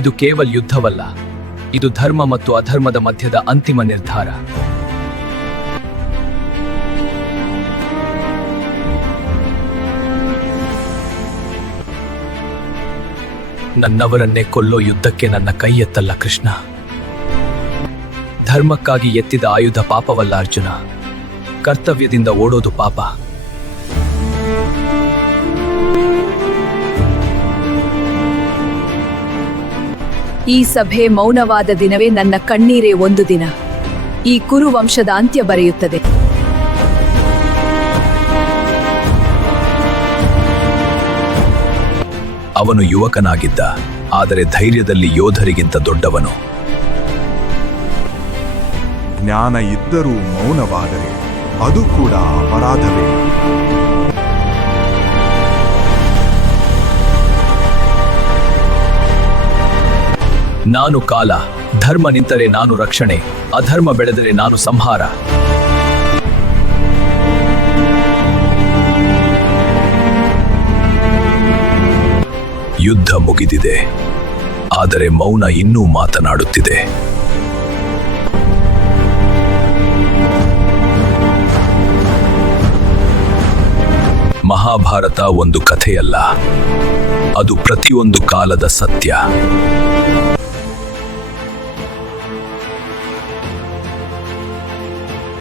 ಇದು ಕೇವಲ ಯುದ್ಧವಲ್ಲ, ಇದು ಧರ್ಮ ಮತ್ತು ಅಧರ್ಮದ ಮಧ್ಯದ ಅಂತಿಮ ನಿರ್ಧಾರ. ನನ್ನವರನ್ನೇ ಕೊಲ್ಲೋ ಯುದ್ಧಕ್ಕೆ ನನ್ನ ಕೈ ಎತ್ತಲ್ಲ ಕೃಷ್ಣ. ಧರ್ಮಕ್ಕಾಗಿ ಎತ್ತಿದ ಆಯುಧ ಪಾಪವಲ್ಲ ಅರ್ಜುನ, ಕರ್ತವ್ಯದಿಂದ ಓಡೋದು ಪಾಪ. ಈ ಸಭೆ ಮೌನವಾದ ದಿನವೇ ನನ್ನ ಕಣ್ಣೀರೇ ಒಂದು ದಿನ ಈ ಕುರುವಂಶದ ಅಂತ್ಯ ಬರೆಯುತ್ತದೆ. ಅವನು ಯುವಕನಾಗಿದ್ದ, ಆದರೆ ಧೈರ್ಯದಲ್ಲಿ ಯೋಧರಿಗಿಂತ ದೊಡ್ಡವನು. ಜ್ಞಾನ ಇದ್ದರೂ ಮೌನವಾದರೆ ಅದು ಕೂಡ ಅಪರಾಧವೇ. ನಾನು ಕಾಲ, ಧರ್ಮ ನಿಂತರೆ ನಾನು ರಕ್ಷಣೆ, ಅಧರ್ಮ ಬೆಳೆದರೆ ನಾನು ಸಂಹಾರ. ಯುದ್ಧ ಮುಗಿದಿದೆ, ಆದರೆ ಮೌನ ಇನ್ನೂ ಮಾತನಾಡುತ್ತಿದೆ. ಮಹಾಭಾರತ ಒಂದು ಕಥೆಯಲ್ಲ, ಅದು ಪ್ರತಿಯೊಂದು ಕಾಲದ ಸತ್ಯ.